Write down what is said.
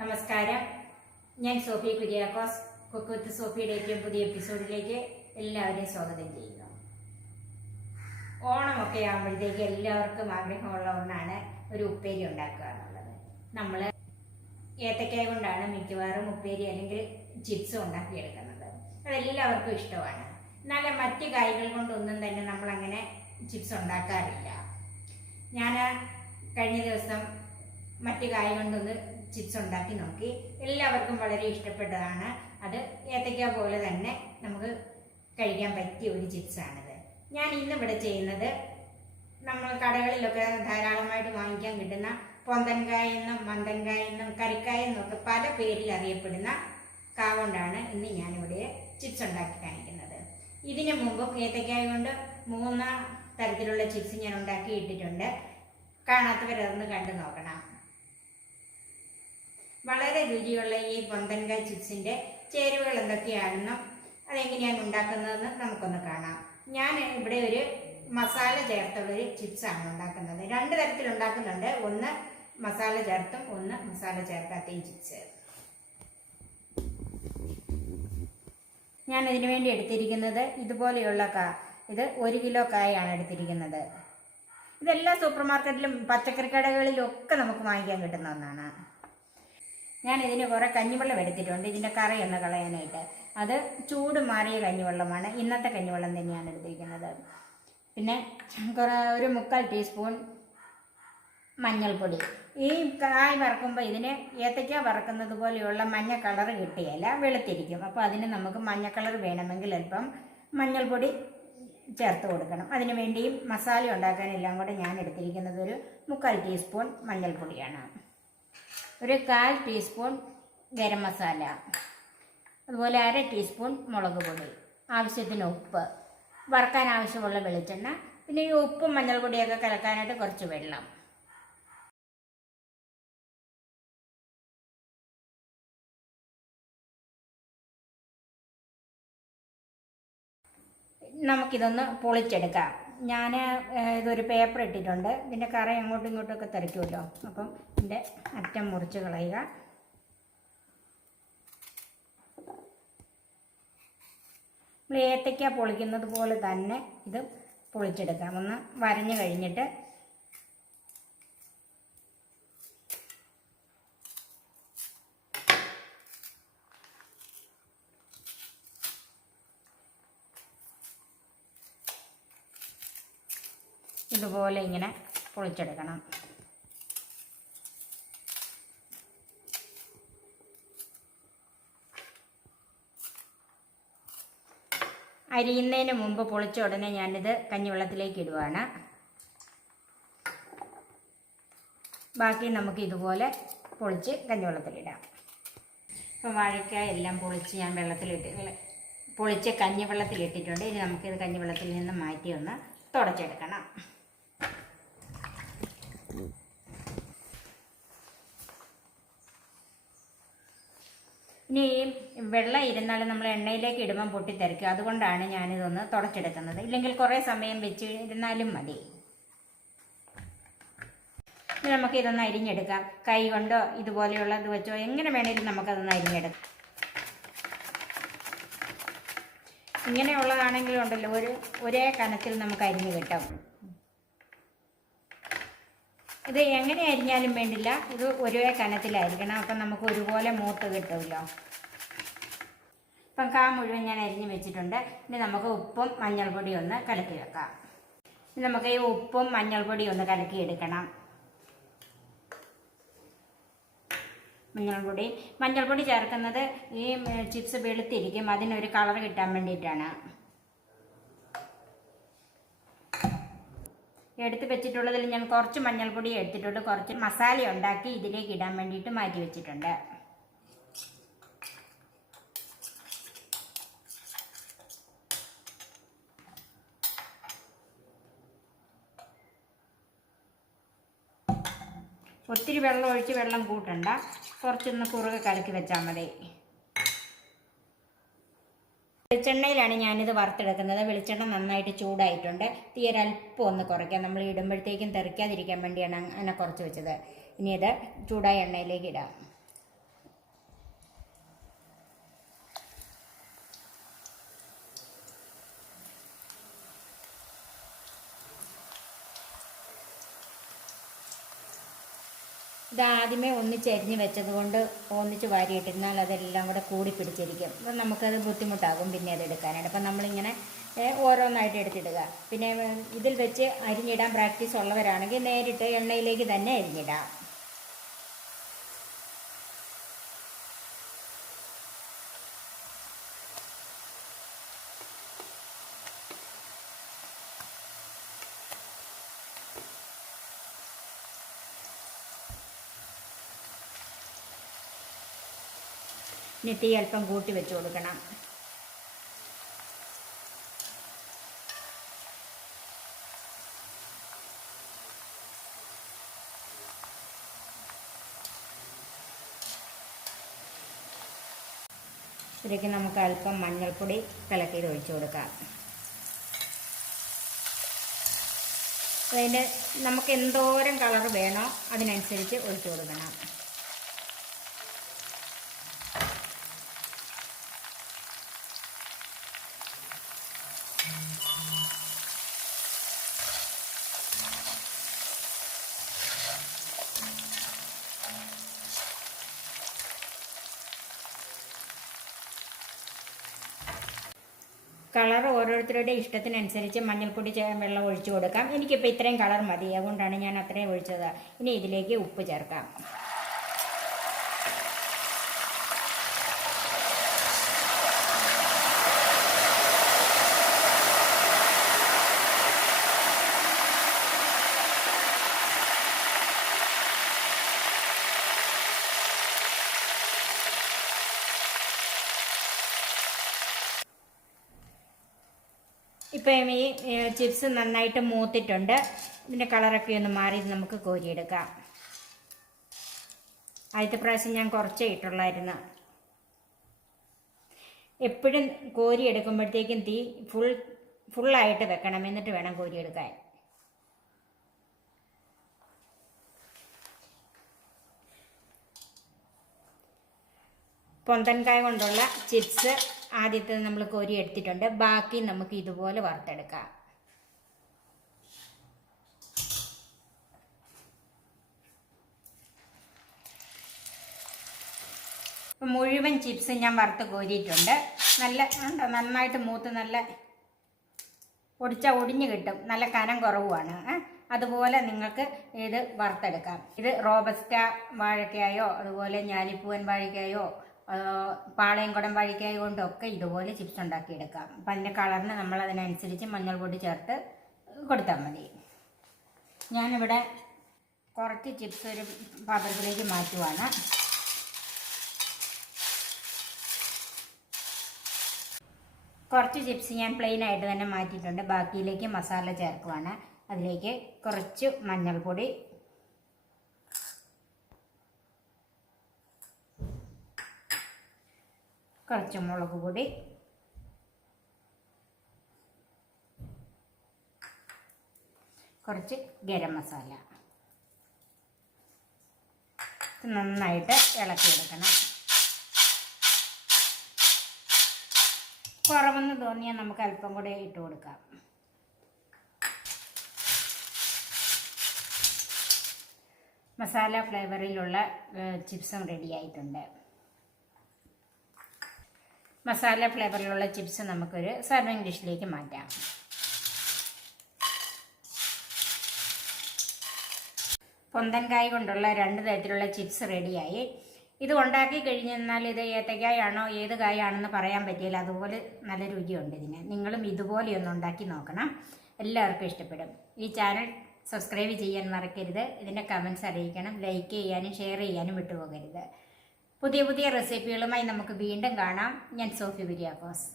നമസ്കാരം. ഞാൻ Sophy Kuriakose. Cook with സോഫിയുടെ ഏറ്റവും പുതിയ എപ്പിസോഡിലേക്ക് എല്ലാവരെയും സ്വാഗതം ചെയ്യുന്നു. ഓണമൊക്കെ ആകുമ്പോഴത്തേക്ക് എല്ലാവർക്കും ആഗ്രഹമുള്ള ഒന്നാണ് ഒരു ഉപ്പേരി ഉണ്ടാക്കുക എന്നുള്ളത്. നമ്മൾ ഏത്തക്കായ കൊണ്ടാണ് മിക്കവാറും ഉപ്പേരി അല്ലെങ്കിൽ ചിപ്സ് ഉണ്ടാക്കിയെടുക്കുന്നത്. അതെല്ലാവർക്കും ഇഷ്ടമാണ്. എന്നാൽ മറ്റ് കായ്കൾ കൊണ്ടൊന്നും തന്നെ നമ്മളങ്ങനെ ചിപ്സ് ഉണ്ടാക്കാറില്ല. ഞാൻ കഴിഞ്ഞ ദിവസം മറ്റ് കായ കൊണ്ടൊന്ന് ചിപ്സ് ഉണ്ടാക്കി നോക്കി. എല്ലാവർക്കും വളരെ ഇഷ്ടപ്പെട്ടതാണ്. അത് ഏത്തയ്ക്ക പോലെ തന്നെ നമുക്ക് കഴിക്കാൻ പറ്റിയ ഒരു ചിപ്സാണിത്. ഞാൻ ഇന്നിവിടെ ചെയ്യുന്നത് നമ്മൾ കടകളിലൊക്കെ ധാരാളമായിട്ട് വാങ്ങിക്കാൻ കിട്ടുന്ന പൊന്തൻകായ എന്നും മന്ദൻകായ എന്നും കരിക്കായ എന്നൊക്കെ പല പേരിൽ അറിയപ്പെടുന്ന കാ കൊണ്ടാണ് ഇന്ന് ഞാനിവിടെ ചിപ്സ് ഉണ്ടാക്കി കാണിക്കുന്നത്. ഇതിനു മുമ്പും ഏത്തക്കായ കൊണ്ട് 3 തരത്തിലുള്ള ചിപ്സ് ഞാൻ ഉണ്ടാക്കി ഇട്ടിട്ടുണ്ട്. കാണാത്തവരതൊന്ന് കണ്ടു നോക്കണം. വളരെ രുചിയുള്ള ഈ പൊന്തൻകായ ചിപ്സിൻ്റെ ചേരുവകൾ എന്തൊക്കെയാണെന്നും അതെങ്ങനെയാണ് ഉണ്ടാക്കുന്നതെന്ന് നമുക്കൊന്ന് കാണാം. ഞാൻ ഇവിടെ ഒരു മസാല ചേർത്തുള്ളൊരു ചിപ്സാണ് ഉണ്ടാക്കുന്നത്. 2 തരത്തിൽ ഉണ്ടാക്കുന്നുണ്ട്. ഒന്ന് മസാല ചേർത്തും ഒന്ന് മസാല ചേർക്കാത്തയും ചിപ്സ്. ഞാൻ ഇതിനു വേണ്ടി എടുത്തിരിക്കുന്നത് ഇതുപോലെയുള്ള ഇത് 1 കിലോ കായാണ് എടുത്തിരിക്കുന്നത്. ഇതെല്ലാ സൂപ്പർ മാർക്കറ്റിലും പച്ചക്കറി കടകളിലും ഒക്കെ നമുക്ക് വാങ്ങിക്കാൻ കിട്ടുന്ന ഒന്നാണ്. ഞാൻ ഇതിന് കുറേ കഞ്ഞിവെള്ളം എടുത്തിട്ടുണ്ട്, ഇതിൻ്റെ കറയൊന്ന് കളയാനായിട്ട്. അത് ചൂട് മാറിയ കഞ്ഞിവെള്ളമാണ്. ഇന്നത്തെ കഞ്ഞിവെള്ളം തന്നെയാണ് എടുത്തിരിക്കുന്നത്. പിന്നെ ഒരു 3/4 ടീസ്പൂൺ മഞ്ഞൾപ്പൊടി. ഈ കായ് വറക്കുമ്പോൾ ഇതിന് ഏത്തയ്ക്ക വറക്കുന്നത് പോലെയുള്ള മഞ്ഞ കളർ കിട്ടുകയില്ല, വെളുത്തിരിക്കും. അപ്പോൾ അതിന് നമുക്ക് മഞ്ഞ കളർ വേണമെങ്കിൽ അല്പം മഞ്ഞൾപ്പൊടി ചേർത്ത് കൊടുക്കണം. അതിന് വേണ്ടിയും മസാല ഉണ്ടാക്കാനെല്ലാം കൂടെ ഞാൻ എടുത്തിരിക്കുന്നത് ഒരു 3/4 ടീസ്പൂൺ മഞ്ഞൾപ്പൊടിയാണ്, ഒരു 1/4 ടീസ്പൂൺ ഗരം മസാല, അതുപോലെ 1/2 ടീസ്പൂൺ മുളക് പൊടി, ആവശ്യത്തിന് ഉപ്പ്, വറുക്കാൻ ആവശ്യമുള്ള വെളിച്ചെണ്ണ, പിന്നെ ഈ ഉപ്പും മഞ്ഞൾപ്പൊടിയൊക്കെ കലക്കാനായിട്ട് കുറച്ച് വെള്ളം. നമുക്കിതൊന്ന് പൊളിച്ചെടുക്കാം. ഞാൻ ഇതൊരു പേപ്പർ ഇട്ടിട്ടുണ്ട്. ഇതിൻ്റെ കറ അങ്ങോട്ടും ഇങ്ങോട്ടൊക്കെ തെറിക്കുമല്ലോ. അപ്പം ഇതിൻ്റെ അറ്റം മുറിച്ച് കളയുക. നമ്മൾ ഏത്തയ്ക്ക പൊളിക്കുന്നത് പോലെ തന്നെ ഇത് പൊളിച്ചെടുക്കാം. ഒന്ന് വരഞ്ഞു കഴിഞ്ഞിട്ട് ഇതുപോലെ ഇങ്ങനെ പൊളിച്ചെടുക്കണം. അരിയുന്നതിന് മുമ്പ് പൊളിച്ച ഉടനെ ഞാനിത് കഞ്ഞിവെള്ളത്തിലേക്ക് ഇടുവാണ്. ബാക്കി നമുക്ക് ഇതുപോലെ പൊളിച്ച് കഞ്ഞിവെള്ളത്തിലിടാം. അപ്പോൾ വാഴയ്ക്കായ എല്ലാം പൊളിച്ച് ഞാൻ പൊളിച്ച് കഞ്ഞിവെള്ളത്തിലിട്ടിട്ടുണ്ട്. ഇനി നമുക്കിത് കഞ്ഞിവെള്ളത്തിൽ നിന്ന് മാറ്റി ഒന്ന് തുടച്ചെടുക്കണം. ഇനി ഈ വെള്ളം ഇരുന്നാലും നമ്മൾ എണ്ണയിലേക്ക് ഇടുമ്പം പൊട്ടിത്തെറിക്കും. അതുകൊണ്ടാണ് ഞാനിതൊന്ന് തുടച്ചെടുക്കുന്നത്. ഇല്ലെങ്കിൽ കുറേ സമയം വെച്ച് ഇരുന്നാലും മതി. ഇനി നമുക്ക് ഇതൊന്ന് അരിഞ്ഞെടുക്കാം. കൈ കൊണ്ടോ ഇതുപോലെയുള്ളത് വെച്ചോ എങ്ങനെ വേണേലും നമുക്കതൊന്ന് അരിഞ്ഞെടുക്കാം. ഇങ്ങനെയുള്ളതാണെങ്കിലും ഉണ്ടല്ലോ ഒരേ കനത്തിൽ നമുക്ക് അരിഞ്ഞ് കിട്ടും. ഇത് എങ്ങനെ അരിഞ്ഞാലും വേണ്ടില്ല, ഇത് ഒരേ കനത്തിലായിരിക്കണം. അപ്പം നമുക്ക് ഒരുപോലെ മൂത്ത് കിട്ടുമല്ലോ. അപ്പം കാ മുഴുവൻ ഞാൻ അരിഞ്ഞ് വെച്ചിട്ടുണ്ട്. ഇനി നമുക്ക് ഉപ്പും മഞ്ഞൾപ്പൊടി ഒന്ന് കലക്കി വെക്കാം. ഇനി നമുക്ക് ഈ ഉപ്പും മഞ്ഞൾപ്പൊടി ഒന്ന് കലക്കിയെടുക്കണം. മഞ്ഞൾപ്പൊടി ചേർക്കുന്നത് ഈ ചിപ്സ് വെളുത്തിരിക്കും, അതിനൊരു കളർ കിട്ടാൻ വേണ്ടിയിട്ടാണ്. എടുത്ത് വെച്ചിട്ടുള്ളതിൽ ഞാൻ കുറച്ച് മഞ്ഞൾപ്പൊടി എടുത്തിട്ടുണ്ട്. കുറച്ച് മസാല ഉണ്ടാക്കി ഇതിലേക്ക് ഇടാൻ വേണ്ടിയിട്ട് മാറ്റി വെച്ചിട്ടുണ്ട്. ഒത്തിരി വെള്ളം ഒഴിച്ച് വെള്ളം കൂട്ടണ്ട, കുറച്ചൊന്ന് കുറുകെ കലക്കി വെച്ചാൽ മതി. വെളിച്ചെണ്ണയിലാണ് ഞാനിത് വറുത്തെടുക്കുന്നത്. വെളിച്ചെണ്ണ നന്നായിട്ട് ചൂടായിട്ടുണ്ട്. തീയൊരൽപ്പം ഒന്ന് കുറയ്ക്കാം. നമ്മൾ ഇടുമ്പോഴത്തേക്കും തെറിക്കാതിരിക്കാൻ വേണ്ടിയാണ് അങ്ങനെ കുറച്ച് വെച്ചത്. ഇനി ഇത് ചൂടായ എണ്ണയിലേക്ക് ഇടാം. ഇത് ആദ്യമേ ഒന്നിച്ചരിഞ്ഞ് വെച്ചത് കൊണ്ട് ഒന്നിച്ച് വാരിയിട്ടിരുന്നാൽ അതെല്ലാം കൂടെ കൂടി പിടിച്ചിരിക്കും. അപ്പം നമുക്കത് ബുദ്ധിമുട്ടാകും പിന്നെ അത് എടുക്കാനായിട്ട്. അപ്പം നമ്മളിങ്ങനെ ഓരോന്നായിട്ട് എടുത്തിടുക. പിന്നെ ഇതിൽ വെച്ച് അരിഞ്ഞിടാൻ പ്രാക്ടീസ് ഉള്ളവരാണെങ്കിൽ നേരിട്ട് എണ്ണയിലേക്ക് തന്നെ അരിഞ്ഞിടാം. ഇനി തീ അല്പം കൂട്ടി വെച്ച് കൊടുക്കണം. ഇതിലേക്ക് നമുക്ക് അല്പം മഞ്ഞൾപ്പൊടി കലക്കിയത് ഒഴിച്ചു കൊടുക്കാം. അതിന് നമുക്ക് എന്തോരം കളർ വേണോ അതിനനുസരിച്ച് ഒഴിച്ചു കൊടുക്കണം. കളർ ഓരോരുത്തരുടെ ഇഷ്ടത്തിനനുസരിച്ച് മഞ്ഞൾപ്പൊടി വെള്ളം ഒഴിച്ചു കൊടുക്കാം. എനിക്കിപ്പോൾ ഇത്രയും കളർ മതി, അതുകൊണ്ടാണ് ഞാൻ അത്രയും ഒഴിച്ചത്. ഇനി ഇതിലേക്ക് ഉപ്പ് ചേർക്കാം. ഇപ്പം ഈ ചിപ്സ് നന്നായിട്ട് മൂത്തിട്ടുണ്ട്. ഇതിൻ്റെ കളറൊക്കെ ഒന്ന് മാറി നമുക്ക് കോരിയെടുക്കാം. ആദ്യത്തെ പ്രാവശ്യം ഞാൻ കുറച്ചേ ഇട്ടുള്ളായിരുന്നു. എപ്പോഴും കോരിയെടുക്കുമ്പോഴത്തേക്കും തീ ഫുള്ളായിട്ട് വെക്കണം, എന്നിട്ട് വേണം കോരിയെടുക്കാൻ. പൊന്തൻകായ കൊണ്ടുള്ള ചിപ്സ് ആദ്യത്തേത് നമ്മൾ കോരി എടുത്തിട്ടുണ്ട്. ബാക്കി നമുക്ക് ഇതുപോലെ വറുത്തെടുക്കാം. മുഴുവൻ ചിപ്സ് ഞാൻ വറുത്ത് കോരിയിട്ടുണ്ട്. നന്നായിട്ട് മൂത്ത് നല്ല ഒടിഞ്ഞ് കിട്ടും. നല്ല കനം കുറവുമാണ്. അതുപോലെ നിങ്ങൾക്ക് ഇത് വറുത്തെടുക്കാം. ഇത് റോബസ്റ്റ വാഴക്കായോ അതുപോലെ ഞാലിപ്പൂവൻ വാഴക്കായോ പാളയംകുടം വാഴക്കായ കൊണ്ടൊക്കെ ഇതുപോലെ ചിപ്സ് ഉണ്ടാക്കിയെടുക്കാം. അപ്പം അതിൻ്റെ കളറിന് നമ്മൾ അതിനനുസരിച്ച് മഞ്ഞൾപ്പൊടി ചേർത്ത് കൊടുത്താൽ മതി. ഞാനിവിടെ കുറച്ച് ചിപ്സ് ഒരു പാത്രത്തിലേക്ക് മാറ്റുവാണ്. കുറച്ച് ചിപ്സ് ഞാൻ പ്ലെയിൻ ആയിട്ട് തന്നെ മാറ്റിയിട്ടുണ്ട്. ബാക്കിയിലേക്ക് മസാല ചേർക്കുവാണ്. അതിലേക്ക് കുറച്ച് മഞ്ഞൾപ്പൊടി, കുറച്ച് മുളക് പൊടി, കുറച്ച് ഗരം മസാല നന്നായിട്ട് ഇളക്കിയെടുക്കണം. കുറവെന്ന് തോന്നിയാൽ നമുക്ക് അല്പം കൂടെ ഇട്ട് കൊടുക്കാം. മസാല ഫ്ലേവറിലുള്ള ചിപ്സും റെഡി ആയിട്ടുണ്ട്. മസാല ഫ്ലേവറിലുള്ള ചിപ്സ് നമുക്കൊരു സർവിങ് ഡിഷിലേക്ക് മാറ്റാം. പൊന്തൻകായ കൊണ്ടുള്ള 2 തരത്തിലുള്ള ചിപ്സ് റെഡിയായി. ഇത് ഉണ്ടാക്കി കഴിഞ്ഞാൽ ഇത് ഏത്തക്കായാണോ ഏത് കായാണെന്ന് പറയാൻ പറ്റില്ല. അതുപോലെ നല്ല രുചിയുണ്ട് ഇതിന്. നിങ്ങളും ഇതുപോലെ ഒന്ന് ഉണ്ടാക്കി നോക്കണം. എല്ലാവർക്കും ഇഷ്ടപ്പെടും. ഈ ചാനൽ സബ്സ്ക്രൈബ് ചെയ്യാൻ മറക്കരുത്. ഇതിൻ്റെ കമൻസ് അറിയിക്കണം. ലൈക്ക് ചെയ്യാനും ഷെയർ ചെയ്യാനും വിട്ടുപോകരുത്. പുതിയ പുതിയ റെസിപ്പികളുമായി നമുക്ക് വീണ്ടും കാണാം. ഞാൻ സോഫി കുര്യാക്കോസ്.